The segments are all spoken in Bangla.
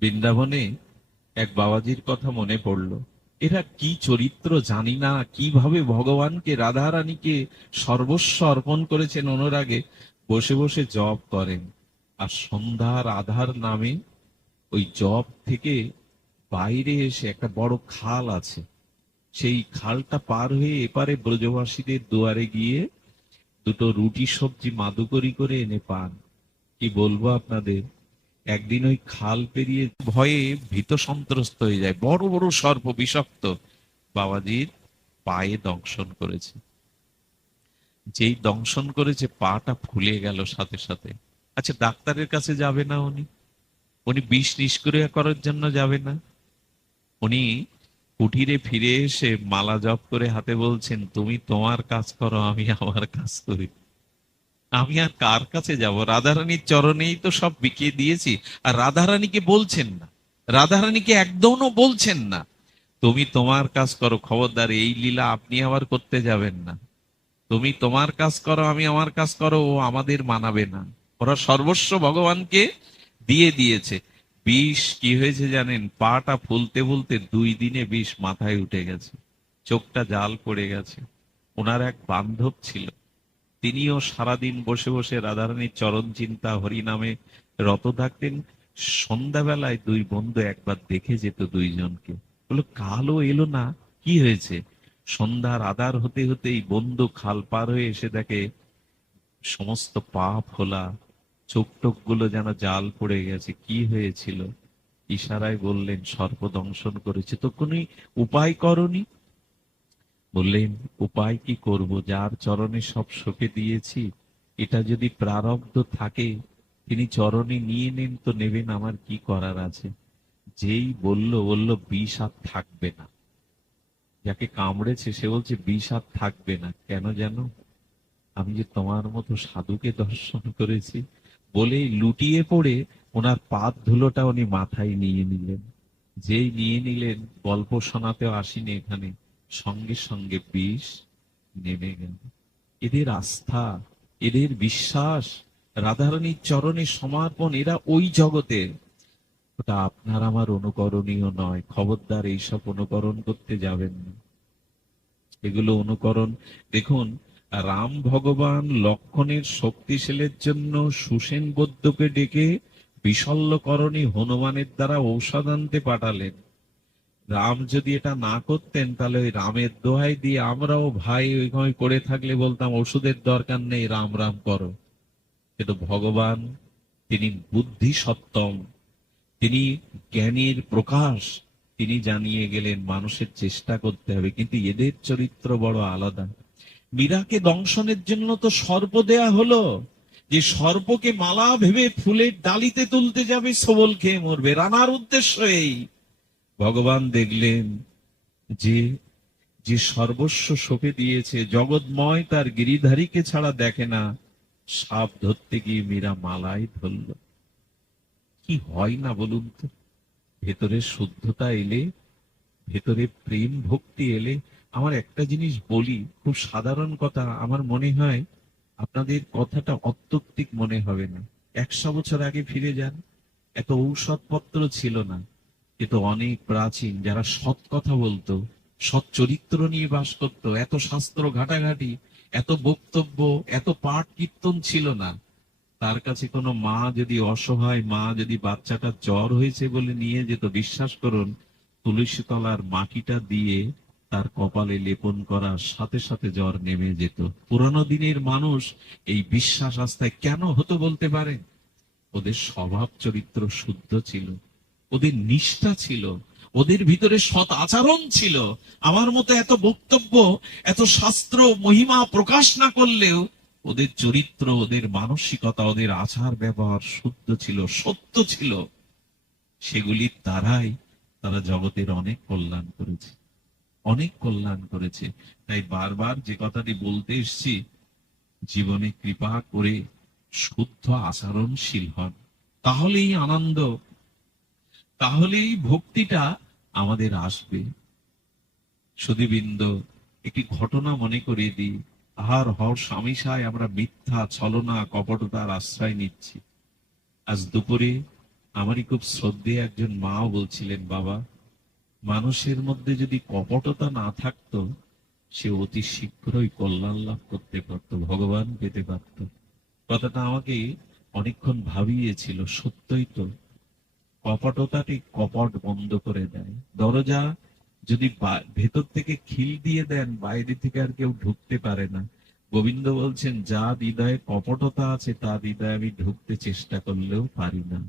বৃন্দাবনে এক বাবাজির কথা মনে পড়ল। এরা কি চরিত্র জানি না, কিভাবে ভগবানকে রাধা রানীকে সর্বস্ব অর্পণ করেছেন অনুরাগে, বসে বসে জপ করেন। আর সন্ধ্যার আধার নামে ওই জপ থেকে বাইরে এসে একটা বড় খাল আছে, সেই খালটা পার হয়ে এপারে ব্রজবাসীদের দুয়ারে গিয়ে দুটো রুটি সবজি মাদুকরি করে এনে পান। কি বলবো আপনাদের, একদিন ওই খাল পেরিয়ে ভয়ে ভীত সন্ত্রস্ত হয়ে যায়, বড় বড় সর্প বিষাক্ত বাবাজির পায়ে দংশন করেছে। যেই দংশন করেছে পাটা ফুলে গেল সাথে সাথে। আচ্ছা, ডাক্তারের কাছে যাবে না উনি? উনি বিষ নিষ্ক্রিয়া করার জন্য যাবে না? উনি কুটিরে ফিরে এসে মালা জপ করে হাতে বলছেন, তুমি তোমার কাজ করো, আমি আমার কাজ করি। আমি আর কার কাছে যাব? রাধারানীর চরণেই তো সব বিকিয়ে দিয়েছি। আর রাধারানীকে বলছেন না, রাধারানীকে একদমও বলছেন না তুমি তোমার কাজ করো, খবরদার এই লীলা আপনি আবার করতে যাবেন না। তুমি তোমার কাজ করো, আমি আমার কাজ করো, ও আমাদের মানাবে না। ওরা সর্বস্ব ভগবানকে দিয়ে দিয়েছে। বিষ কি হয়েছে জানেন? পাটা ফুলতে ফুলতে 2 দিনে বিষ মাথায় উঠে গেছে, চোখটা জাল পড়ে গেছে। ওনার এক বান্ধব ছিল, তিনিও সারাদিন বসে বসে রাধারানীর চরণ চিন্তা হরিনামে রত থাকতেন। সন্ধ্যাবেলায় দুই বন্ধু একবার দেখে যেত দুইজনকে, বললো কালও এলো না, কি হয়েছে? সন্ধ্যার আধার হতে হতেই বন্ধু খাল পার হয়ে এসে দেখে সমস্ত পা ফোলা, চোখ টোক গুলো যেন জাল পড়ে গেছে। কি হয়েছিল? ইশারায় বললেন সর্প দংশন করেছে। তো কোনো উপায় করনি? বললেন উপায় কি করব, যার চরণে সব সঁপে দিয়েছি, এটা যদি প্রারব্ধ থাকে তিনি চরণে নিয়ে নেন তো নেবেন, আমার কি করার আছে। যেই বলল বিষ আর থাকবে না। যাকে কামড়েছে সে বলছে বিষ আর থাকবে না। কেন জানো? আমি যে তোমার মতো সাধুকে দর্শন করেছি। বলেই লুটিয়ে পড়ে ওনার পাদ ধুলোটা উনি মাথায় নিয়ে নিলেন। যেই নিয়ে নিলেন, গল্প শোনাতেও আসিনি এখানে, সঙ্গে সঙ্গে বিষ নেমে গেল। এদের আস্থা, এদের বিশ্বাস, রাধারানীর চরণে সমর্পণ, এরা ওই জগতে। ওটা আপনার আমার অনুকরণীয় নয়, খবরদার এইসব অনুকরণ করতে যাবেন না। এগুলো অনুকরণ, দেখুন, রাম ভগবান লক্ষণের শক্তিশালের জন্য সুসেন বৈদ্যকে ডেকে বিশল্যকরণী হনুমানের দ্বারা ঔষধ আনতে পাঠালেন। রাম যদি এটা না করতেন তাহলে ওই রামের দোহাই দিয়ে আমরাও ভাই ওইভাবে করে থাকলে বলতাম ওষুধের দরকার নেই, রাম রাম করো। কিন্তু ভগবান, তিনি বুদ্ধি সত্তম, তিনি জ্ঞানীর প্রকাশ, তিনি জানিয়ে গেলেন মানুষের চেষ্টা করতে হবে। কিন্তু এদের চরিত্র বড় আলাদা। মীরাকে দংশনের জন্য তো সর্প দেয়া হলো, যে সর্পকে মালা ভেবে ফুলের ডালিতে তুলতে যাবে, সবল খেয়ে মরবে। রানার উদ্দেশ্য এই। ভগবান দেখলেন যে যে সর্বস্ব সঁপে দিয়েছে, জগৎময় তার গিরিধারীকে ছাড়া দেখে না, সাপ ধরতে গিয়ে মীরা মালাই ধরল। কি হয় না বলুন তো? ভেতরে শুদ্ধতা এলে, ভেতরে প্রেম ভক্তি এলে, আমার একটা জিনিস বলি, খুব সাধারণ কথা, আমার মনে হয় আপনাদের কথাটা অত্যৌক্তিক মনে হবে না। 100 বছর আগে ফিরে যান, এত ঔষধপত্র ছিল না। এ তো অনেক প্রাচীন, যারা সৎ কথা বলতো, সৎ চরিত্র নিয়ে বাস করতো, এত শাস্ত্র ঘাটাঘাটি, এত বক্তব্য, এত পাঠ কীর্তন ছিল না। তার কাছে কোনো মা যদি অসহায় মা যদি বাচ্চাটা জ্বর হয়েছে বলে নিয়ে যেত, বিশ্বাস করুন, তুলসী তলার মাটিটা দিয়ে তার কপালে লেপন করার সাথে সাথে জ্বর নেমে যেত। পুরানো দিনের মানুষ এই বিশ্বাস আস্থায় কেন হতো বলতে পারেন? ওদের স্বভাব চরিত্র শুদ্ধ ছিল, ওদের নিষ্ঠা ছিল, ওদের ভিতরে সৎ আচরণ ছিল। আমার মতো এত বক্তব্য, এত শাস্ত্র মহিমা প্রকাশ না করলেও ওদের চরিত্র, ওদের মানসিকতা, ওদের আচার ব্যবহার শুদ্ধ ছিল, সত্য ছিল। সেগুলির দ্বারাই তারা জগতের অনেক কল্যাণ করেছে, অনেক কল্যাণ করেছে। তাই বারবার যে কথাটি বলতে এসছি, জীবনে কৃপা করে শুদ্ধ আচরণশীল হন, তাহলেই আনন্দ, তাহলেই ভক্তিটা আমাদের আসবে। সুধীবৃন্দ, একটি ঘটনা মনে করিয়ে দিই। আহার হর স্বামীসায় আমরা মিথ্যা ছলনা কপটতার আশ্রয় নিচ্ছি। আজ দুপুরে আমারই খুব শ্রদ্ধেয় একজন মাও বলছিলেন, বাবা, মানুষের মধ্যে যদি কপটতা না থাকতো, সে অতি শীঘ্রই কল্যাণ লাভ করতে পারতো, ভগবান পেতে পারত। কথাটা আমাকে অনেকক্ষণ ভাবিয়েছিল। সত্যই তো, কপটতাটি কপট বন্ধ করে দেয়। দরজা যদি ভেতর থেকে খিল দিয়ে দেন, বাইরে থেকে আর কেউ ঢুকতে পারে না। গোবিন্দ বলছেন, যা হৃদয়ে কপটতা আছে তা হৃদয়ে আমি ঢুকতে চেষ্টা করলেও পারি না।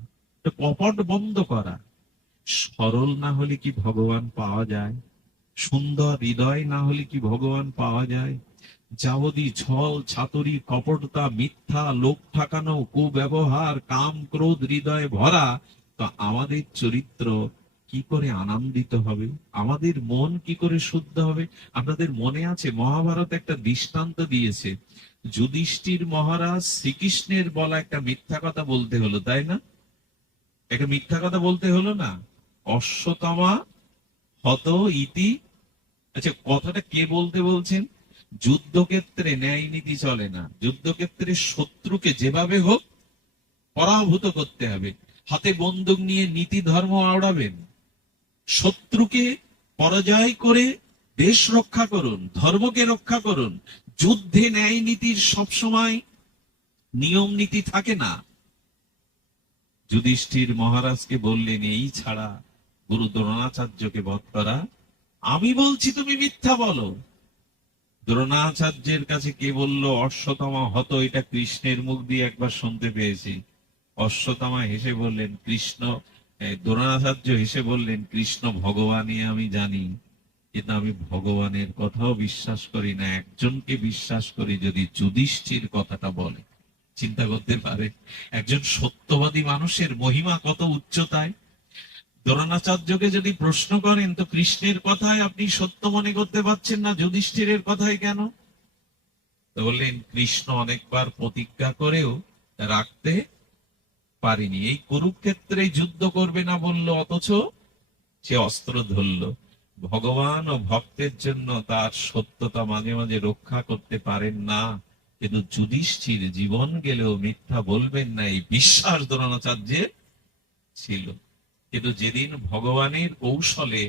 তো কপট বন্ধ করা। সরল না হলে কি ভগবান পাওয়া যায়? সুন্দর হৃদয় না হলে কি ভগবান পাওয়া যায়? যাবতীয় ছল ছাতুরি কপটতা মিথ্যা লোক ঠাকানো কুব্যবহার কাম ক্রোধ হৃদয়ে ভরা, তো আমাদের চরিত্র কি করে আনন্দিত হবে? আমাদের মন কি করে শুদ্ধ হবে? আপনাদের মনে আছে মহাভারত একটা দৃষ্টান্ত দিয়েছে, যুধিষ্ঠির মহারাজ শ্রীকৃষ্ণের বলা একটা মিথ্যা কথা বলতে হলো, তাই না? একটা মিথ্যা কথা বলতে হলো না? অশ্বতমা হত ইতি। আচ্ছা, কথাটা কে বলতে বলছেন? যুদ্ধক্ষেত্রে ন্যায় নীতি চলে না। যুদ্ধক্ষেত্রে শত্রুকে যেভাবে হোক পরাভূত করতে হবে। হাতে বন্দুক নিয়ে নীতি ধর্ম আওড়াবেন? শত্রুকে পরাজয় করে দেশ রক্ষা করুন, ধর্মকে রক্ষা করুন। যুদ্ধে ন্যায় নীতির সবসময় নিয়ম নীতি থাকে না। যুধিষ্ঠির মহারাজকে বললেন, এই ছাড়া গুরু দ্রোণাচার্যকে বধ করা? আমি বলছি তুমি মিথ্যা বলো। দ্রোণাচার্যের কাছে কে বলল অশ্বত্থামা হত? এটা কৃষ্ণের মুখ দিয়ে একবার শুনতে পেয়েছি। অশ্বত্থামা হেসে বললেন, কৃষ্ণ, দ্রোণাচার্য হেসে বললেন, কৃষ্ণ ভগবানই আমি জানি, কিন্তু আমি ভগবানের কথাও বিশ্বাস করি না। একজনকে বিশ্বাস করি, যদি যুধিষ্ঠির কথাটা বলে। চিন্তা করতে পারে একজন সত্যবাদী মানুষের মহিমা কত উচ্চতায়। দ্রোণাচার্যকে যদি প্রশ্ন করেন, তো কৃষ্ণের কথায় আপনি সত্য মনে করতে পারছেন না, যুধিষ্ঠিরের কথায় কেন? তো বললেন, কৃষ্ণ অনেকবার প্রতিজ্ঞা করেও রাখতে পারিনি। এই কুরুক্ষেত্রে যুদ্ধ করবে না বললো, অথচ সে অস্ত্র ধরল। ভগবান ও ভক্তের জন্য তার সত্যতা মাঝে মাঝে রক্ষা করতে পারেন না, কিন্তু যুধিষ্ঠির জীবন গেলেও মিথ্যা বলবেন না, এই বিশ্বাস দ্রোণাচার্যের ছিল। কিন্তু যেদিন ভগবানের কৌশলে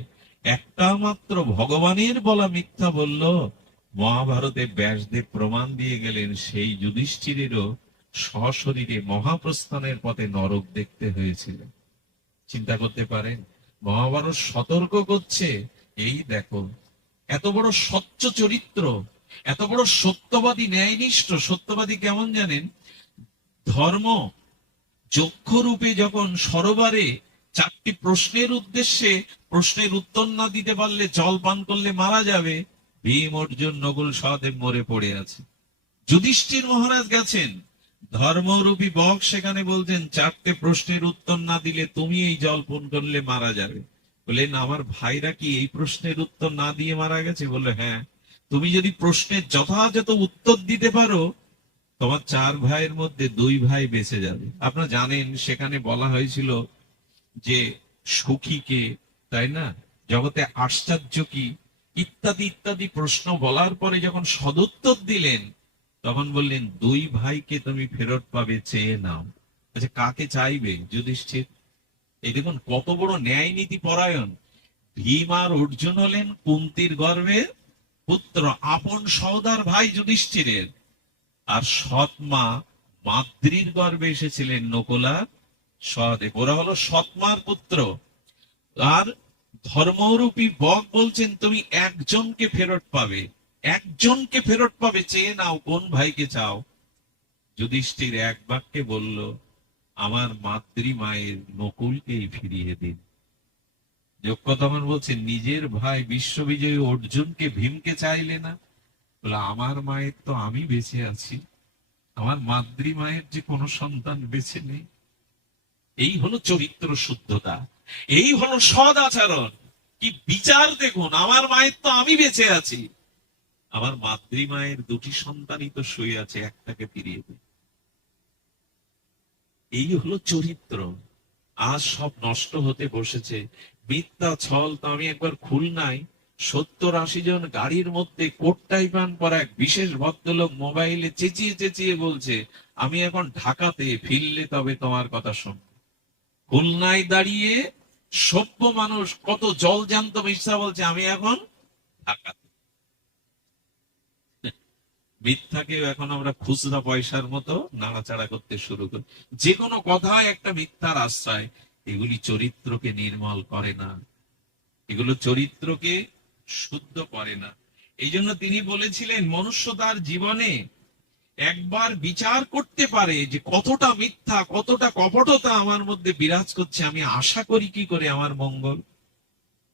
একটা মাত্র ভগবানের বলা মিথ্যা বলল, মহাভারতে ব্যাসদেব প্রমাণ দিয়ে গেলেন, সেই যুধিষ্ঠিরেরও সশরীরে মহাপ্রস্থানের পথে নরক দেখতে হয়েছিল। চিন্তা করতে পারেন, মহাভারত সতর্ক করছে, এই দেখো, এত বড় স্বচ্ছ চরিত্র, এত বড় সত্যবাদী ন্যায়নিষ্ঠ। সত্যবাদী কেমন জানেন? ধর্ম যক্ষ রূপে যখন সরোবরে চারটি প্রশ্নের উদ্দেশ্যে প্রশ্নের উত্তর না দিতে পারলে জল পান করলে মারা যাবে, ভীম অর্জুন নকুল সহদেব মরে পড়ে আছে। যুধিষ্ঠির মহারাজ গেছেন, ধর্মরূপী বক সেখানে বলছেন, চারটে প্রশ্নের উত্তর না দিলে তুমি এই জল পান করলে মারা যাবে। বললেন, আমার ভাইরা কি এই প্রশ্নের উত্তর না দিয়ে মারা গেছে? বললো, হ্যাঁ। তুমি যদি প্রশ্নের যথাযথ উত্তর দিতে পারো, তোমার চার ভাইয়ের মধ্যে দুই ভাই বেঁচে যাবে। আপনারা জানেন সেখানে বলা হয়েছিল যে সুখীকে, তাই না, জগতে আশ্চর্য কি, ইত্যাদি ইত্যাদি প্রশ্ন বলার পরে যখন সদুত্তর দিলেন, তখন বললেন, দুই ভাইকে তুমি ফেরত পাবে, চেয়ে নাও। আচ্ছা, কাকে চাইবে যুধিষ্ঠির? এই দেখুন কত বড় ন্যায় নীতি পরায়ণ। ভীম আর অর্জুন হলেন কুন্তির গর্ভের পুত্র, আপন সওদার ভাই যুধিষ্ঠিরের। আর সৎ মা মাদ্রির গর্ভে এসেছিলেন নকুলা সহদেব, ওরা হলো সৎমার পুত্র। আর ধর্মরূপী বক বলছেন, তুমি একজনকে ফেরত পাবে, একজনকে ফেরত পাবে, চেয়ে নাও, কোন ভাইকে চাও? যুধিষ্ঠির এক বাক্যে বলল, আমার মাতৃমায়ের নকুলকেই ফিরিয়ে দিন। যক্ষ তখন বলছে, নিজের ভাই বিশ্ববিজয়ী অর্জুনকে ভীমকে চাইলে না? বলে, আমার মায়ের তো আমি বেঁচে আছি, আমার মাতৃমায়ের যে কোনো সন্তান বেঁচে নেই। এই হলো চরিত্র শুদ্ধতা, এই হলো সদ আচরণ। কি বিচার দেখুন, আমার মায়ের তো আমি বেঁচে আছি, আমার মাতৃমায়ের দুটি সন্তানই তো শুয়ে আছে, একটাকে ফিরিয়ে দিই। এই হলো চরিত্র। আজ সব নষ্ট হতে বসেছে, মিথ্যা ছল। তো আমি একবার খুলনায় 70-80 জন গাড়ির মধ্যে কোট টাই প্যান পরা এক বিশেষ ভদ্রলোক মোবাইলে চেঁচিয়ে চেঁচিয়ে বলছে, আমি এখন ঢাকাতে, ফিরলে তবে তোমার কথা শুনবো। খুলনায় দাঁড়িয়ে সভ্য মানুষ কত জল জ্যান্ত মিথ্যা বলছে, আমি এখন ঢাকাতে। মিথ্যাকেও এখন আমরা খুচরা পয়সার মতো নাড়াচাড়া করতে শুরু করি। যে কোনো কথায় একটা মিথ্যার আশ্রয়। এগুলি চরিত্রকে নির্মল করে না, এগুলো চরিত্রকে শুদ্ধ করে না। এই জন্য তিনি বলেছিলেন, মনুষ্য তার জীবনে একবার বিচার করতে পারে যে কতটা মিথ্যা, কতটা কপটতা আমার মধ্যে বিরাজ করছে, আমি আশা করি কি করে আমার মঙ্গল,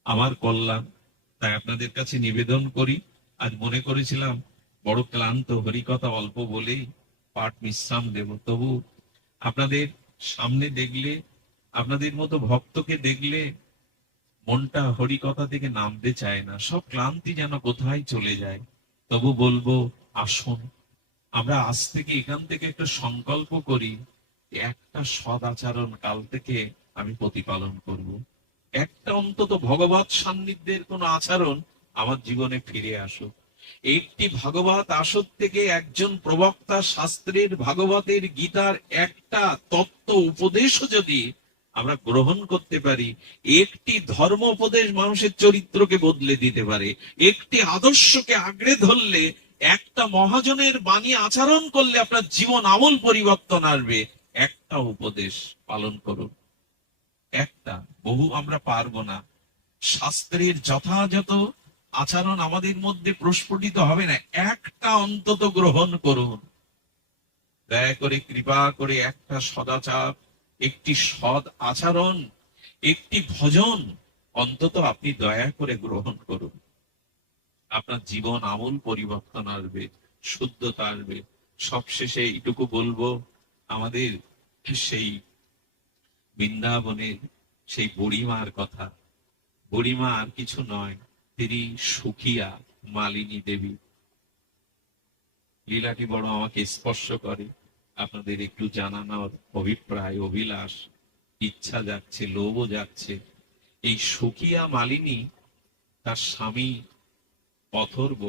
আমার কল্যাণ। তাই আপনাদের কাছে নিবেদন করি, আজ মনে করেছিলাম বড় ক্লান্ত, হরিকথা অল্প বলেই পাঠ বিশ্রাম দেব, তবু আপনাদের সামনে দেখলে, আপনাদের মতো ভক্তকে দেখলে মনটা হরিকথা থেকে নামতে চায় না, সব ক্লান্তি যেন কোথায় চলে যায়। তবু বলবো, আসুন আমরা আজ থেকে এখান থেকে একটা সংকল্প করি, একটা সদ আচরণ কাল থেকে আমি প্রতিপালন করব। একটা অন্তত ভগবত সান্নিধ্যের কোন আচরণ আমার জীবনে ফিরে আসুক। একটি ভাগবত আসর থেকে একজন প্রবক্তা শাস্ত্রের, ভাগবতের, গীতার একটা তত্ত্ব উপদেশও যদি আমরা গ্রহণ করতে পারি, একটি ধর্ম উপদেশ মানুষের চরিত্রকে বদলে দিতে পারে। একটি আদর্শকে আঁকড়ে ধরলে, একটা মহাজনের বাণী আচরণ করলে আপনার জীবন আমূল পরিবর্তন আসবে। একটা উপদেশ পালন করুন, একটা, বহু আমরা পারবো না। শাস্ত্রের যথাযথ আচরণ আমাদের মধ্যে প্রস্ফুটিত হবে না, একটা অন্তত গ্রহণ করুন। দয়া করে, কৃপা করে একটা সদাচার, একটি সৎ আচরণ, একটি ভজন অন্তত আপনি দয়া করে গ্রহণ করুন। আপনার জীবন আমূল পরিবর্তন আসবে, শুদ্ধতা আসবে। সবশেষে এইটুকু বলবো, আমাদের সেই বৃন্দাবনের সেই বুড়িমার কথা। বুড়িমা আর কিছু নয়, তিনি সুখিয়া মালিনী দেবী। লীলাটি বড় আমাকে স্পর্শ করে, আপনাদের একটু জানানোর অভিপ্রায়, অভিলাষ, ইচ্ছা যাচ্ছে, লোভও যাচ্ছে। এই সুখিয়া মালিনী, তার স্বামী অথর্ব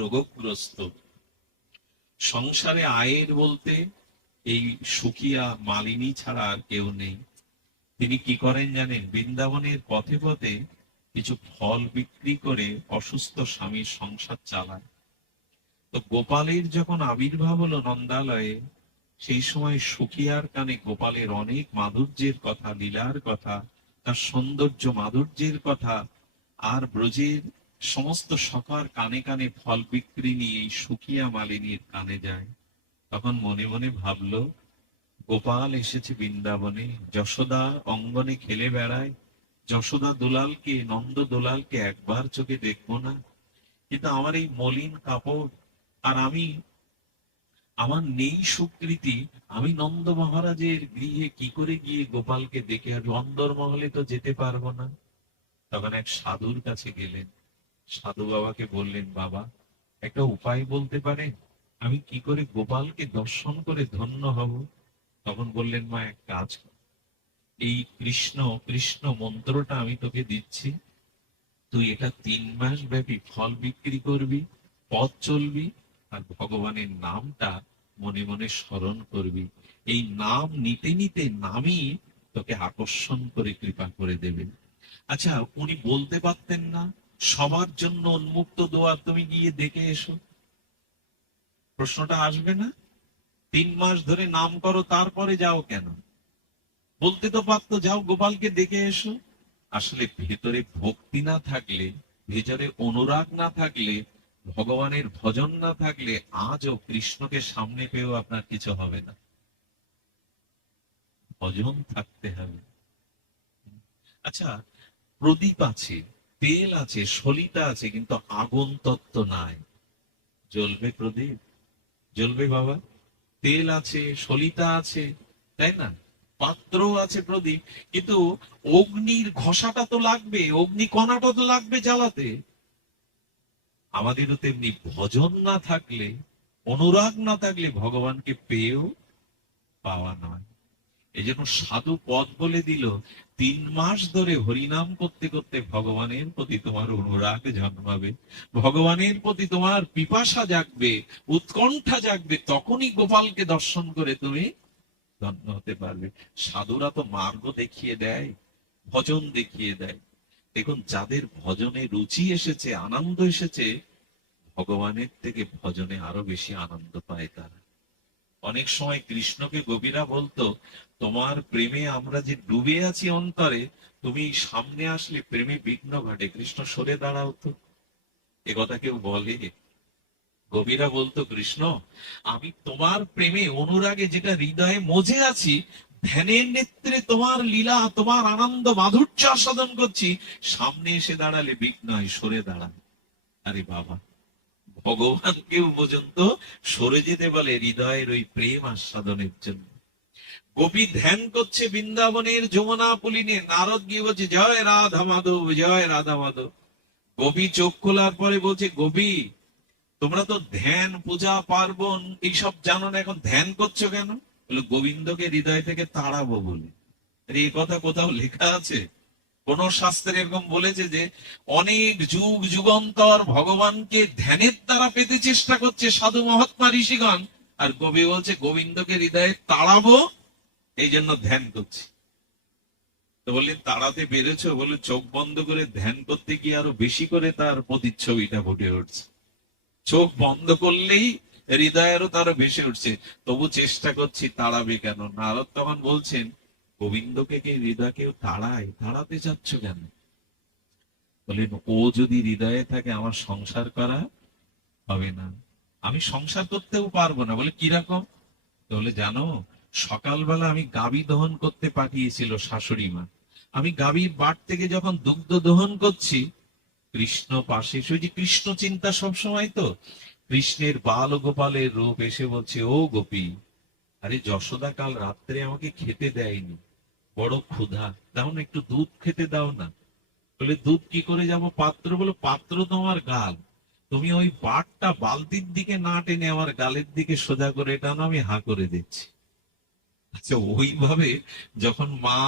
রোগগ্রস্ত। সংসারে আয়ের বলতে এই সুখিয়া মালিনী ছাড়া আর কেউ নেই। তিনি কি করেন জানেন? বৃন্দাবনের পথে পথে কিছু ফল বিক্রি করে অসুস্থ স্বামীর সংসার চালায়। তো গোপালের যখন আবির্ভাব হলো নন্দালয়ে, সেই সময় সুখিয়ার কানে গোপালের অনেক মাধুর্যের কথা, লীলার কথা, তার সৌন্দর্য মাধুর্যের কথা, আর ব্রজের সমস্ত সখার কানে কানে ফল বিক্রি নিয়ে এই সুখিয়া মালিনীর কানে যায়। তখন মনে মনে ভাবলো, গোপাল এসেছে বৃন্দাবনে, যশোদা অঙ্গনে খেলে বেড়ায়, যশোদা দুলালকে, নন্দ দুলালকে একবার চোখে দেখবো না? কিন্তু আমার এই মলিন কাপড়, আর আমি, আমার নেই সুকৃতি, আমি নন্দ মহারাজের গৃহে কি করে গিয়ে গোপালকে দেখে আসবো? অন্দরমহলে তো যেতে পারবো না। তখন এক সাধুর কাছে গেলেন, সাধু বাবাকে বললেন, বাবা একটা উপায় বলতে পারেন, আমি কি করে গোপালকে দর্শন করে ধন্য হব? তখন বললেন, মা এক কাজ কর, এই কৃষ্ণ কৃষ্ণ মন্ত্রটা আমি তোকে দিচ্ছি, তুই এটা 3 মাস ব্যাপী ফল বিক্রি করবি, পথ চলবি, আর ভগবানের নামটা মনে মনে স্মরণ করবি। এই নাম নিতে নিতে নামই তোকে আকর্ষণ করে কৃপা করে দেবে। আচ্ছা, উনি বলতে পারতেন না, সবার জন্য উন্মুক্ত দোয়া, তুমি গিয়ে দেখে এসো? প্রশ্নটা আসবে না? 3 মাস ধরে নাম করো, তারপরে যাও কেন? বলতে তো পারতো, যাও গোপালকে দেখে এসো। আসলে ভেতরে ভক্তি না থাকলে, ভেতরে অনুরাগ না থাকলে, ভগবানের ভজন না থাকলে, আজও কৃষ্ণকে সামনে পেয়েও আপনার কিছু হবে না। ভজন থাকতে হবে। আচ্ছা, প্রদীপ আছে, তেল আছে, সলিতা আছে, কিন্তু আগুন তত্ত্ব নাই। জ্বলবে প্রদীপ? জ্বলবে বাবা? তেল আছে, সলিতা আছে, তাই না? পাত্র আছে, প্রদীপ, কিন্তু অগ্নির ঘষাটা তো লাগবে, অগ্নি কণাটা তো লাগবে জ্বালাতে। আমাদেরও তেমনি ভজন না থাকলে, অনুরাগ না থাকলে ভগবানকে পেয়েও পাওয়া নয়। এই জন্য সাধু পদ বলে দিল, 3 মাস ধরে হরিনাম করতে করতে ভগবানের প্রতি তোমার অনুরাগ জন্মাবে, ভগবানের প্রতি তোমার পিপাসা জাগবে, উৎকণ্ঠা জাগবে, তখনই গোপালকে দর্শন করে তুমি ধন্য হতে পারবে। সাধুরা তো মার্গ দেখিয়ে দেয়, ভজন দেখিয়ে দেয়। দেখুন, যাদের ভজনে রুচি এসেছে, আনন্দ এসেছে, ভগবানের থেকে ভজনে আরো বেশি আনন্দ পায় তারা। অনেক সময় কৃষ্ণকে গোপীরা বলতো, তোমার প্রেমে আমরা যে ডুবে আছি অন্তরে, তুমি সামনে আসলে প্রেমে বিঘ্ন ঘটে, কৃষ্ণ সরে দাঁড়াও তো। এ কথা কেউ বলে? গোপীরা বলতো, কৃষ্ণ আমি তোমার প্রেমে অনুরাগে যেটা হৃদয়ে মজে আছি, ধ্যানের নেত্রে তোমার লীলা, তোমার আনন্দ মাধুর্য আস্বাদন করছি, সামনে এসে দাঁড়ালে বিঘ্ন হয়, সরে দাঁড়ান। আরে বাবা, ভগবানকেও পর্যন্ত সরে যেতে বলে হৃদয়ের ওই প্রেম আস্বাদনের জন্য। গোপী ধ্যান করছে বৃন্দাবনের যমুনা পুলিনে, নারদ গিয়ে বলছে, জয় রাধা মাধব, জয় রাধা মাধব। গোপী চোখ খোলার পরে বলছে, গোপী তোমরা তো ধ্যান, পূজা, পার্বণ এইসব জানো না, এখন ধ্যান করছো কেন? বলে, গোবিন্দকে হৃদয় থেকে তাড়াবো বলে। আরে এই কথা কোথাও লেখা আছে? কোন শাস্ত্রে এরকম বলেছে যে অনেক যুগ যুগান্তর ভগবানকে ধ্যানের দ্বারা পেতে চেষ্টা করছে সাধু মহাত্মা ঋষিগণ, আর কবি বলছে গোবিন্দকে হৃদয়ে তাড়াবো, এই জন্য ধ্যান করছি? তো বললেন, তাড়াতে পেরেছো? বলে, চোখ বন্ধ করে ধ্যান করতে গিয়ে আরো বেশি করে তার প্রতিচ্ছবিটা ফুটে উঠছে। চোখ বন্ধ করলেই হৃদয়েরও তারও ভেসে উঠছে, তবু চেষ্টা করছি, তাড়াবে কেন? নারদ তখন বলছেন, গোবিন্দকে কে হৃদয় কেউ তাড়ায়? তাড়াতে চাচ্ছ কেন? বলেন, ও যদি হৃদয়ে থাকে আমার সংসার করা হবে না, আমি সংসার করতেও পারবো না। বলে, কিরকম? বলে, জানো, সকালবেলা আমি গাভী দহন করতে পাঠিয়েছিল শাশুড়ি মা, আমি গাভীর বাট থেকে যখন দুগ্ধ দহন করছি, কৃষ্ণ পাশে এসে, ওই যে কৃষ্ণ চিন্তা সব সময়, তো কৃষ্ণের বাল গোপালের রূপ এসে বলছে, ও গোপী, আরে যশোদা কাল রাত্রে আমাকে খেতে দেয়নি, বড় ক্ষুধা, দাও না একটু দুধ খেতে দাও না। বলে, দুধ কি করে যাব পাত্র? বলে, পাত্র তোমার গাল, তুমি ওই বাটটা বালতির দিকে না টেনে আমার গালের দিকে সোজা করে টানো, আমি হা করে দিচ্ছি। আচ্ছা, ওইভাবে যখন মা,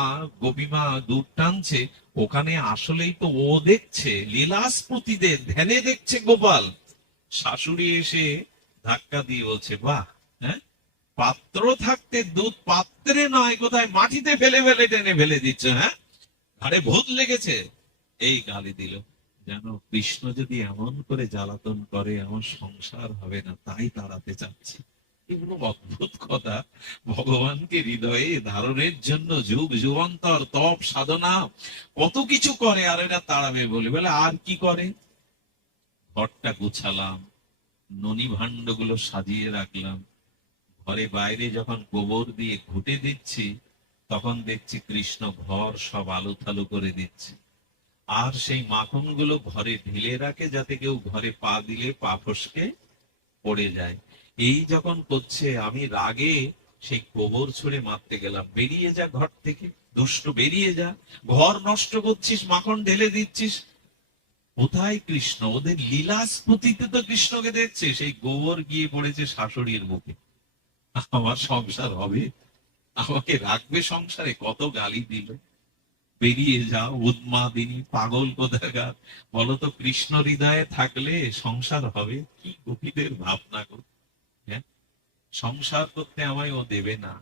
গোপী মা দুধ টানছে, ওখানে আসলেই তো ও দেখছে লীলাস্পতিদের ধ্যানে দেখছে গোপাল। শাশুড়ি এসে ধাক্কা দিয়ে বলছে, বাহ, হ্যাঁ, পাত্র থাকতে দুধ পাত্রে নয়, কোথায় মাটিতে ফেলে ফেলে টেনে ফেলে দিচ্ছ, হ্যাঁ, আরে ভূত লেগেছে, এই গালি দিল। জানো, কৃষ্ণ যদি এমন করে জ্বালাতন করে আমার সংসার হবে না, তাই তাড়াতে চাচ্ছি। এগুলো অদ্ভুত কথা। ভগবানকে হৃদয়ে ধারণের জন্য যুগ যুগান্তর তপ সাধনা কত কিছু করে, আর এটা তাড়াবে বলে? বলে, আর কি করে? ঘরটা গুছালাম, ননি ভাণ্ড গুলো সাজিয়ে রাখলাম, ঘরে বাইরে যখন গোবর দিয়ে ঘুটে দিচ্ছি, তখন দেখছি কৃষ্ণ ঘর সব আলু থালু করে দিচ্ছে। আর সেই মাখন গুলো ঘরে ঢেলে রাখে, যাতে কেউ ঘরে পা দিলে পা ফসকে পড়ে যায়। এই যখন করছে, আমি রাগে সেই গোবর ছুঁড়ে মারতে গেলাম, বেরিয়ে যা ঘর থেকে, দুষ্ট বেরিয়ে যা, ঘর নষ্ট করছিস, মাখন ঢেলে দিচ্ছিস। কোথায় কৃষ্ণ? ওদের লীলাস্ফুতিতে তো কৃষ্ণকে দেখছে, সেই গোবর গিয়ে পড়েছে শাশুড়ির মুখে। আমার সংসার হবে? আমাকে রাখবে সংসারে? কত গালি দিল, বেরিয়ে যাও উন্মাদিনী, পাগল কোথাকার। বলতো, কৃষ্ণ হৃদয়ে থাকলে সংসার হবে? কি গোপীদের ভাবনা গো। হ্যাঁ, সংসার করতে আমায় ও দেবে না।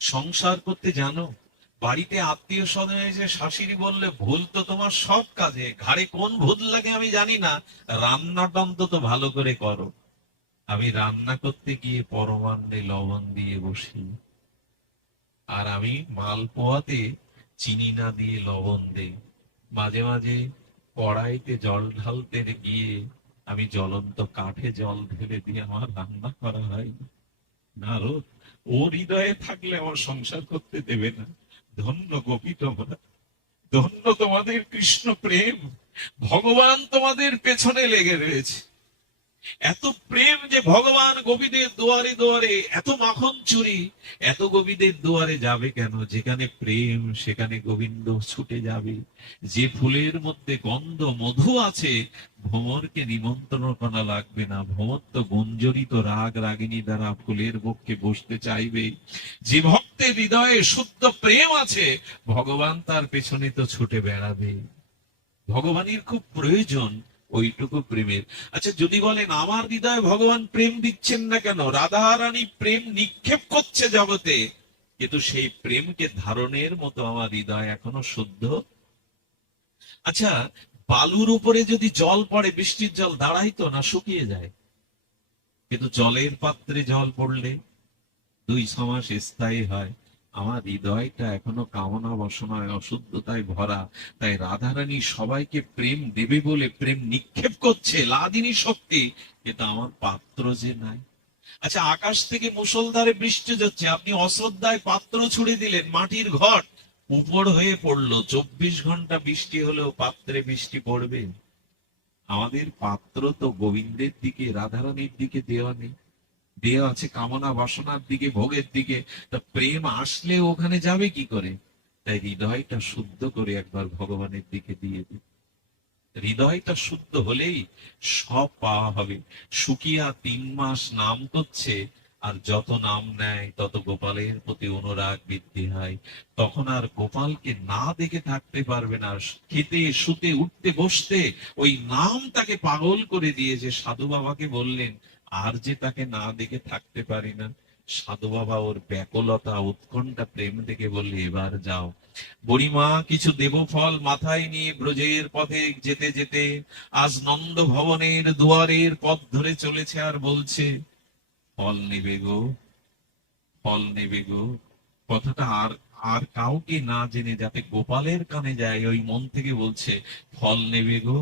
সংসার করতে, জানো, বাড়িতে আত্মীয় স্বজন এসে শাশুড়ি বললে, ভুল তো তোমার সব কাজে, ঘাড়ে কোন ভূত লাগে আমি জানি না, রান্নাটা অন্তত ভালো করে করো। আমি রান্না করতে গিয়ে পরমান্নে লবণ দিয়ে বসি, আর আমি মাল পোয়াতে চিনি না দিয়ে লবণ দেই। মাঝে মাঝে কড়াইতে জল ঢালতে গিয়ে আমি জ্বলন্ত কাঠে জল ঢেলে দিয়ে আমার রান্না করা হয়। নারদ, ও হৃদয়ে থাকলে আমার সংসার করতে দেবে না। ধন্য গোপী তোমরা, ধন্য তোমাদের কৃষ্ণ প্রেম, ভগবান তোমাদের পেছনে লেগে রয়েছে। এত প্রেম যে ভগবান গোপীদের দুয়ারে দুয়ারে, এত মাখন চুরি, এত গোপীদের দুয়ারে যাবে কেন? যেখানে প্রেম সেখানে গোবিন্দ ছুটে যাবে। যে ফুলের মধ্যে গন্ধ মধু আছে, ভ্রমরকে নিমন্ত্রণ করা লাগবে না, ভ্রমর তো গুঞ্জরিত রাগ রাগিনী দ্বারা ফুলের বক্ষে বসতে চাইবে। যে ভক্তের হৃদয়ে শুদ্ধ প্রেম আছে, ভগবান তার পেছনে তো ছুটে বেড়াবে। ভগবানের খুব প্রয়োজন ওইটুকু প্রেমের। আচ্ছা, যদি বলেন আমার হৃদয়ে ভগবান প্রেম দিচ্ছেন না কেন, রাধা রানী প্রেম নিক্ষেপ করছে জগতে, কিন্তু সেই প্রেমকে ধারণের মতো আমার হৃদয় এখনো শুদ্ধ। আচ্ছা, বালুর উপরে যদি জল পড়ে, বৃষ্টির জল দাঁড়ায় তো না, শুকিয়ে যায়। কিন্তু জলের পাত্রে জল পড়লে 2 ছমাস স্থায়ী হয়। আমার হৃদয়টা এখনো কামনা বাসনায় অশুদ্ধতায় ভরা। তাই রাধারানী সবাইকে প্রেম দেবে বলে প্রেম নিক্ষেপ করছে, লাদিনী শক্তি, কিন্তু আমার পাত্র যে নাই। আচ্ছা, আকাশ থেকে মুষলধারে বৃষ্টি যাচ্ছে, আপনি অশ্রদ্ধায় পাত্র ছুড়ে দিলেন, মাটির ঘট উপর হয়ে পড়লো, 24 ঘন্টা বৃষ্টি হলেও পাত্রে বৃষ্টি পড়বে? আমাদের পাত্র তো গোবিন্দের দিকে, রাধারানীর দিকে দেওয়া নেই, দেওয়া আছে কামনা বাসনার দিকে, ভোগের দিকে। তা প্রেম আসলে ওখানে যাবে কি করে? তাই হৃদয়টা শুদ্ধ করে একবার ভগবানের দিকে দিয়ে দিই। হৃদয়টা শুদ্ধ হলেই সব পাওয়া হবে। শুকিয়া 3 মাস নাম করছে, আর যত নাম নেয় তত গোপালের প্রতি অনুরাগ বৃদ্ধি হয়। তখন আর গোপালকে না দেখে থাকতে পারবে না। খেতে শুতে উঠতে বসতে ওই নাম তাকে পাগল করে দিয়েছে। সাধু বাবাকে বললেন, আর যে তাকে না দেখে থাকতে পারি না। সাধু বাবা ওর ব্যাকুলতা উৎকণ্ঠা প্রেম দেখে বললে, এবার যাও বুড়িমা, কিছু দেব ফল মাথায় নিয়ে ব্রজের পথে যেতে যেতে আজ নন্দ ভবনের দুয়ারের পথ ধরে চলেছে, আর বলছে, ফল নেবে গো, ফল নেবে গো। কথাটা আর আর কাউকে না জেনে যাতে গোপালের কানে যায়, ওই মন থেকে বলছে, ফল নেবে গো।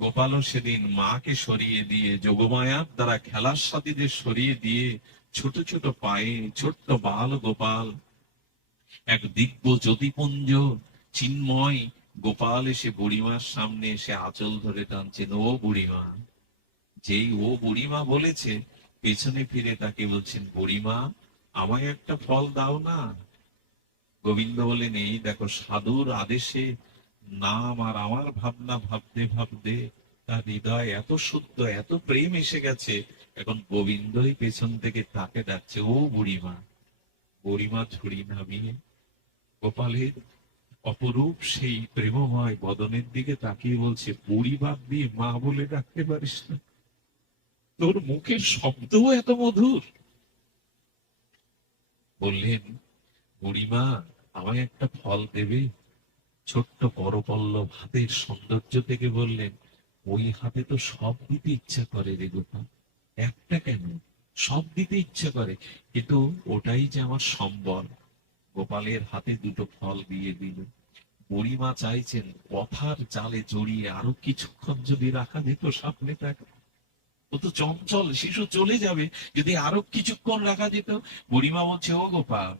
গোপালও সেদিন মাকে সরিয়ে দিয়ে, যোগমায়ার দ্বারা খেলার সাথীদের সরিয়ে দিয়ে, ছোট ছোট পায়ে ছোট্ট বাল গোপাল, এক দিব্য জ্যোতিপুঞ্জ চিন্ময় গোপাল এসে বুড়িমার সামনে এসে আঁচল ধরে টানছেন, ও বুড়িমা। যেই ও বুড়িমা বলেছে, পেছনে ফিরে তাকে বলছেন, বুড়িমা, আমায় একটা ফল দাও না। গোবিন্দ বলেন, এই দেখো, সাধুর আদেশে নাম আর আমার ভাবনা ভাবতে ভাবতে তার হৃদয় এত শুদ্ধ, এত প্রেম এসে গেছে, এখন গোবিন্দই পেছন থেকে তাকে ডাকছে, ও বুড়িমা। বুড়িমা ঝুড়ি নামিয়ে গোপালের অপরূপ সেই প্রেমময় বদনের দিকে তাকিয়ে বলছে, বুড়ি বাদ দিয়ে মা বলে ডাকতে পারিস না? তোর মুখের শব্দও এত মধুর। বললেন, বুড়িমা, আমায় একটা ফল দেবে? ছোট্ট করপল্লব হাতের সৌন্দর্য থেকে বললেন, ওই হাতে তো সব দিতে ইচ্ছা করে রে গোপাল, একটা কেন, সব দিতে ইচ্ছা করে, কিন্তু ওটাই যে আমার সম্বল। গোপালের হাতে 2টো ফল দিয়ে দিল। বুড়িমা চাইছেন কথার জালে জড়িয়ে আরো কিছুক্ষণ যদি রাখা যেত সামনে তাকে। ও তো চঞ্চল শিশু, চলে যাবে, যদি আরো কিছুক্ষণ রাখা যেত। বুড়িমা বলছে, ও গোপাল,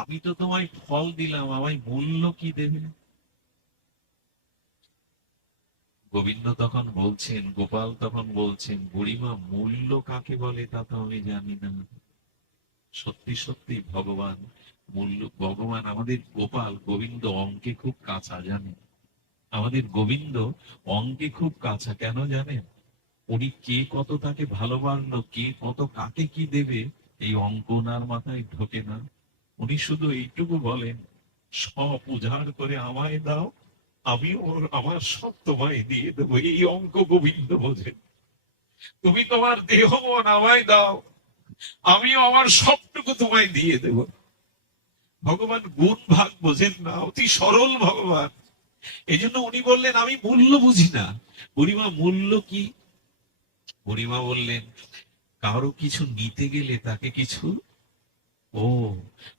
আমি তো তোমায় ফল দিলাম, আমায় মূল্য কি দেবে? গোবিন্দ তখন বলছেন, গোপাল তখন বলছেন, বুড়িমা, মূল্য কাকে বলে তা তো আমি জানি না। সত্যি সত্যি ভগবান মূল্য, ভগবান আমাদের গোপাল গোবিন্দ অঙ্কে খুব কাঁচা, জানেন? আমাদের গোবিন্দ অঙ্কে খুব কাঁচা, কেন জানেন? উনি কে কত তাকে ভালোবাসলো, কে কত কাকে কি দেবে, এই অঙ্ক ওনার মাথায় ঢোকে না। উনি শুধু এইটুকু বলেন, সব উজাড় করে আমায় দাও, আমি ওর আমার সব তোমায় দিয়ে দেবো। এই অঙ্ক গোবিন্দ বোঝেন। তুমি তোমার দেহ মন আমায় দাও, আমিও আমার সবটুকু তোমায় দিয়ে দেব। ভগবান গুণ ভাগ বোঝেন না, অতি সরল ভগবান। এই জন্য উনি বললেন, আমি মূল্য বুঝি না। বুড়িমা, মূল্য কি? বুড়িমা বললেন, কারো কিছু নিতে গেলে তাকে কিছু, ও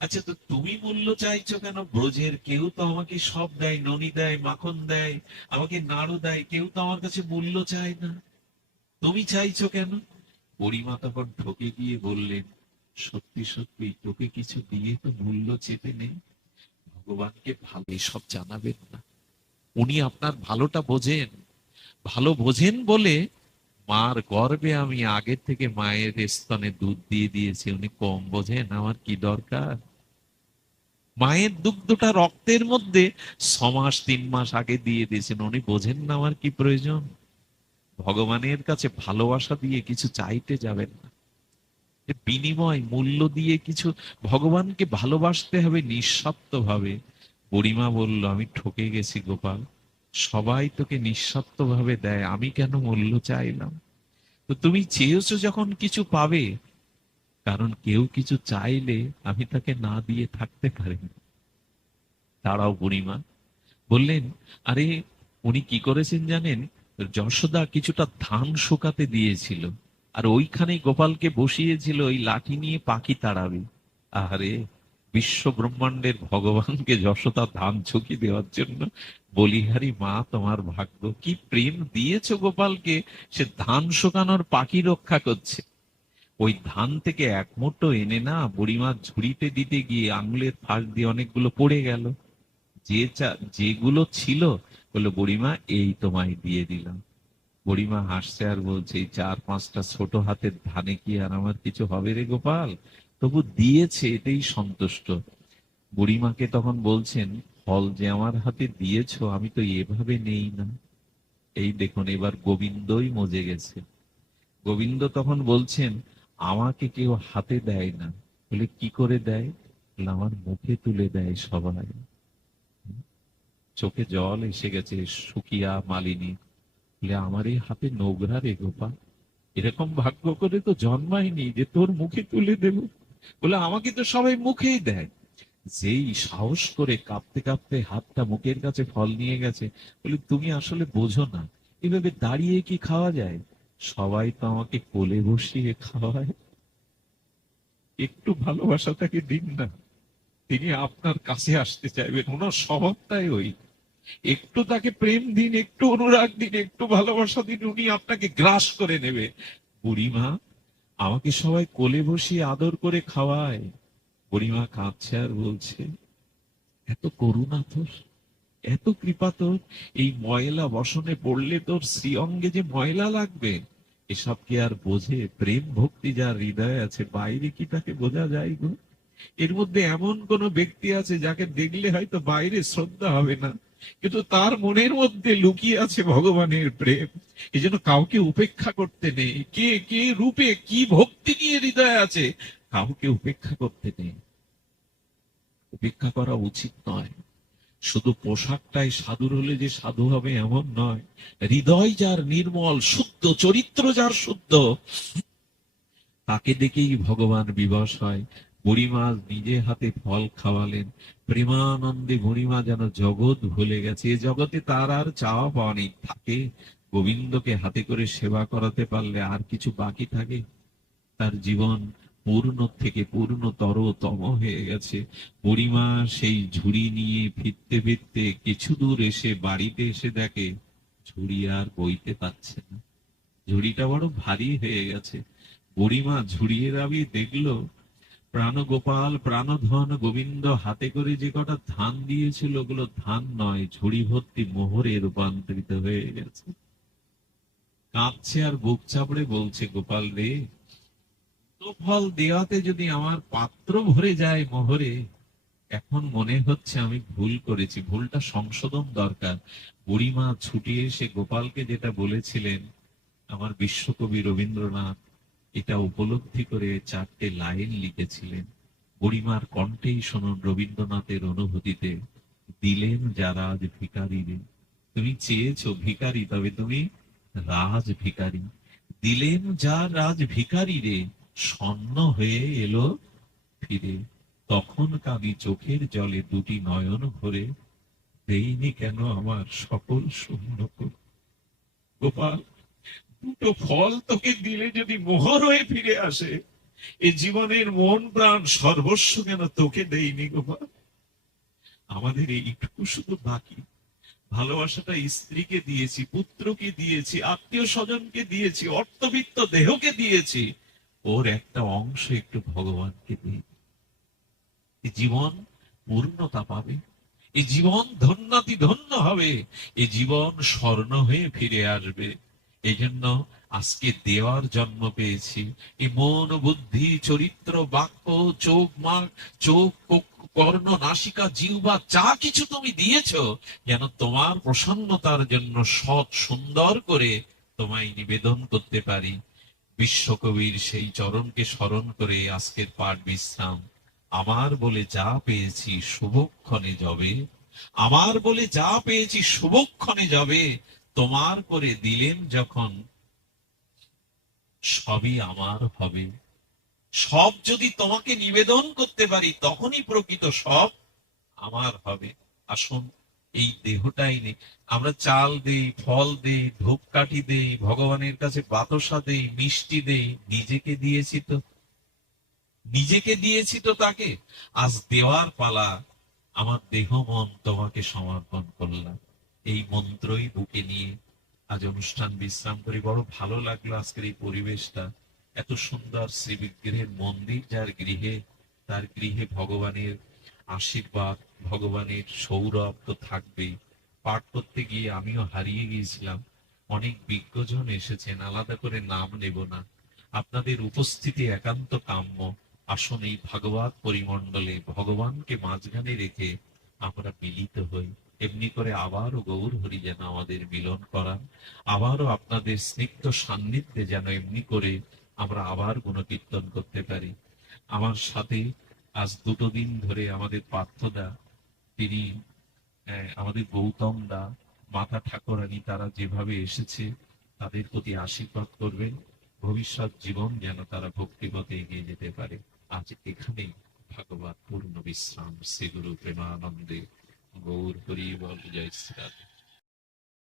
আচ্ছা, তো তুমি মূল্য চাইছো কেন? ব্রজের কেউ তো আমাকে সব দেয়, ননি দেয়, মাখন দেয়, আমাকে নাড়ু দেয়, কেউ তো আমার কাছে মূল্য চায় না, তুমি চাইছো কেন? বুড়িমা তখন ঢোকে গিয়ে বললেন, সত্যি সত্যি তোকে কিছু দিয়ে তো মূল্য চেপে নেই। ভগবানকে ভালো সব জানাবেন না, উনি আপনার ভালোটা বোঝেন। ভালো বোঝেন বলে মার গর্ভে আমি আগে থেকে মায়ের স্তনে দুধ দিয়ে দিয়েছি। উনি কম বোঝেন আমার কি দরকার? মায়ের দুগ্ধটা রক্তের মধ্যে 6 মাস 3 মাস আগে দিয়ে দিয়েছেন, উনি বোঝেন না আমার কি প্রয়োজন? ভগবানের কাছে ভালোবাসা দিয়ে কিছু চাইতে যাবেন না, বিনিময় মূল্য দিয়ে কিছু। ভগবানকে ভালোবাসতে হবে নিঃস্বার্থ ভাবে। বুড়িমা বলল, আমি ঠকে গেছি গোপাল, সবাই তোকে নিঃস্বার্থ ভাবে দেয়, আমি কেন মূল্য চাইলাম? তো তুমি চেয়েছো যখন কিছু পাবে, কারণ কেউ কিছু চাইলে আমি তাকে না দিয়ে থাকতে পারি না। তারাও বুড়িমা বললেন, আরে উনি কি করেছেন জানেন? যশোদা কিছুটা ধান শুকাতে দিয়েছিল, আর ওইখানেই গোপালকে বসিয়েছিল ওই লাঠি নিয়ে পাখি তাড়াবে। আরে, বিশ্ব ব্রহ্মাণ্ডের ভগবানকে যশোদা ধান ছুকি দেওয়ার জন্য! বলিহারি মা, তোমার ভাগ্য, কি প্রেম দিয়েছো গোপালকে! সে ধান শুকানোর পাখি রক্ষা করছে। ওই ধান থেকে এক মুঠো এনে না বুড়িমা ঝুড়িতে দিতে গিয়ে আঙুলের ফাঁক দিয়ে অনেকগুলো পড়ে গেল। যেগুলো ছিল, বললো, বুড়িমা এই তোমায় দিয়ে দিলাম। বুড়িমা হাসছে আর বলছে, এই 4-5টা ছোট হাতের ধানে কি আর আমার কিছু হবে রে গোপাল? তবু দিয়েছে, এটাই সন্তুষ্ট। বুড়িমাকে তখন বলছেন, ফল যে আমার হাতে দিয়েছো আমি তো এভাবে নেই না। এই দেখুন, এবার গোবিন্দই মজে গেছে। গোবিন্দ তখন বলছেন, আমাকে কেউ হাতে দেয় না। বলে, কি করে দেয়? বলে, আমার মুখে তুলে দেয় সবাই। চোখে জল এসে গেছে সুকিয়া মালিনী। বলে, আমার এই হাতে নোংরা রে গোপাল, এরকম ভাগ্য করে তো জন্মায়নি যে তোর মুখে তুলে দেব। বলে, আমাকে তো সবাই মুখেই দেয়। যেই সাহস করে কাঁপতে কাঁপতে হাতটা মুখের কাছে ফল নিয়ে গেছে, বলে, তুমি আসলে বোঝো না, এভাবে দাঁড়িয়ে কি খাওয়া যায়? সবাই তো আমাকে কোলে বসিয়ে খাওয়ায়। একটু ভালোবাসা তাকে দিন না, তিনি আপনার কাছে আসতে চাইবেন। ওনার স্বভাবটাই ওই। একটু তাকে প্রেম দিন, একটু অনুরাগ দিন, একটু ভালোবাসা দিন, উনি আপনাকে গ্রাস করে নেবে। বুড়িমা, আমাকে সবাই কোলে বসিয়ে আদর করে খাওয়ায়। বুড়িমা কাঁদছে আর বলছে, এত করুণা তোর, এত কৃপা তোর, এই ময়লা বসনে পড়লে তোর শ্রীঅঙ্গে যে ময়লা লাগবে, এসব কি আর বোঝে? প্রেম ভক্তি যার হৃদয়ে আছে, বাইরে কি তাকে বোঝা যায় গো? এর মধ্যে এমন কোন ব্যক্তি আছে যাকে দেখলে হয়তো বাইরে শ্রদ্ধা হবে না, কিন্তু তার মনের মধ্যে লুকিয়ে আছে ভগবানের প্রেম। এই জন্য কাউকে উপেক্ষা করতে নেই। কে কে রূপে কি ভক্তি নিয়ে হৃদয়ে আছে, কাউকে উপেক্ষা করতে নেই। উপেক্ষা করা উচিত নয়। শুধু পোশাকটাই সাধুর হলে যে সাধু হবে এমন নয়। হৃদয় যার নির্মল শুদ্ধ, চরিত্র যার শুদ্ধ, তাকে দেখেই ভগবান বিবশ হয়। বুড়িমা নিজে হাতে ফল খাওয়ালেন। প্রেমানন্দে বুড়িমা যেন জগৎ ভুলে গেছে। এ জগতে তার আর চাওয়া পাওয়া নেই। থাকে গোবিন্দকে হাতে করে সেবা করাতে পারলে আর কিছু বাকি থাকে? তার জীবন পূর্ণ থেকে পূর্ণতর তম হয়ে গেছে। বুড়িমা সেই ঝুড়ি নিয়ে ফিরতে ফিরতে কিছু দূর এসে বাড়িতে এসে দেখে ঝুড়ি আর বইতে পারছে না। ঝুড়িটা বড় ভারী হয়ে গেছে। বুড়িমা ঝুড়িয়ে দাবি দেখলো, প্রাণগোপাল প্রাণধন গোবিন্দ হাতে করে যে কটা ধান দিয়েছিল, ওগুলো ধান নয়, ঝুড়ি ভর্তি মোহরে রূপান্তরিত হয়ে গেছে। কাঁদছে আর বুক চাপড়ে বলছে, গোপাল রে, তো ফল দেওয়াতে যদি আমার পাত্র ভরে যায় মোহরে, এখন মনে হচ্ছে আমি ভুল করেছি, ভুলটা সংশোধন দরকার। বুড়িমা ছুটে এসে গোপালকে যেটা বলেছিলেন, আমার বিশ্বকবি রবীন্দ্রনাথ এটা উপলব্ধি করে 4টে লাইন লিখেছিলেন। বুড়িমার কণ্ঠেই শুনুন রবীন্দ্রনাথের অনুভূতিতে। দিলেন যারা আজ ভিখারি রে, তুমি চেয়েছো ভিখারি, তবে তুমি রাজ ভিখারি। দিলেন যা রাজ ভিখারি রে, স্বর্ণ হয়ে এলো ফিরে। তখন কাঁদি চোখের জলে দুটি নয়ন ভরে, দেইনি কেন আমার সকল শূন্য করে। গোপাল, দুটো ফল তোকে দিলে যদি মোহর হয়ে ফিরে আসে, এ জীবনের মন প্রাণ সর্বস্ব কেন তোকে দেইনি গোপাল? আমাদের এইটুকু শুধু বাকি। ভালোবাসাটা স্ত্রীকে দিয়েছি, পুত্রকে দিয়েছি, আত্মীয় স্বজনকে দিয়েছি, অর্থবিত্ত দেহকে দিয়েছি, ওর একটা অংশ একটু ভগবানকে দিই। এই জীবন পূর্ণতা পাবে, এই জীবন ধন্যাতি ধন্য হবে, এই জীবন স্বর্ণ হয়ে ফিরে আসবে। এই জন্য আজকে দেওয়ার জন্ম পেয়েছি। এই মন বুদ্ধি চরিত্র বাক্য চোখ কর্ণ নাসিকা জিহ্বা যা কিছু তুমি দিয়েছো, যেন তোমার প্রসন্নতার জন্য সৎ সুন্দর করে তোমায় নিবেদন করতে পারি। বিশ্বকবির সেই চরণকে স্মরণ করে আজকের পাঠ বিশ্রাম। আমার বলে যা পেয়েছি শুভক্ষণে যবে, আমার বলে যা পেয়েছি শুভক্ষণে যাবে, তোমার করে দিলেন যখন সবই আমার হবে। সব যদি তোমাকে নিবেদন করতে পারি তখনই প্রকৃত সব আমার হবে। আসুন, এই দেহটাই নেই, আমরা চাল দেই, ফল দেই, ধূপকাঠি দেই, ভগবানের কাছে বাতাসা দেই, মিষ্টি দেই, নিজেকে দিয়েছি তো তাকে। আজ দেওয়ার পালা, আমার দেহ মন তোমাকে সমর্পণ করলাম। এই মন্ত্রই বুকে নিয়ে আজ অনুষ্ঠান বিশ্রাম করি। বড় ভালো লাগলো আজকের এই পরিবেশটা, এত সুন্দর শ্রী বিগ্রহের মন্দির যার গৃহে, তার গৃহে ভগবানের আশীর্বাদ, ভগবানের সৌরভ তো থাকবেই। পাঠ করতে গিয়ে আমিও হারিয়ে গিয়েছিলাম। অনেক বিজ্ঞজন এসেছেন, আলাদা করে নাম নেব না, আপনাদের উপস্থিতি একান্ত কাম্য। আসুন, এই ভাগবত পরিমণ্ডলে ভগবানকে মাঝখানে রেখে আমরা মিলিত হই। এমনি করে আবারও গৌর হরি যেন আমাদের মিলন করান, আবারও আপনাদের স্নিগ্ধ সান্নিধ্যে যেন এমনি করে আমরা আবার গুণকীর্তন করতে পারি। আমার সাথে আজ দুটো দিন ধরে আমাদের পার্থদা, তিনি আমাদের গৌতম দা, মাতা ঠাকুরানী, তারা যেভাবে এসেছে তাদের প্রতি আশীর্বাদ করবেন, ভবিষ্যৎ জীবন যেন তারা ভক্তিপথে এগিয়ে যেতে পারে। আজ এখানেই ভাগবত পূর্ণ বিশ্রাম। শ্রী গুরু প্রেমানন্দে গৌর হরি বল। জয় শ্রী রাধে।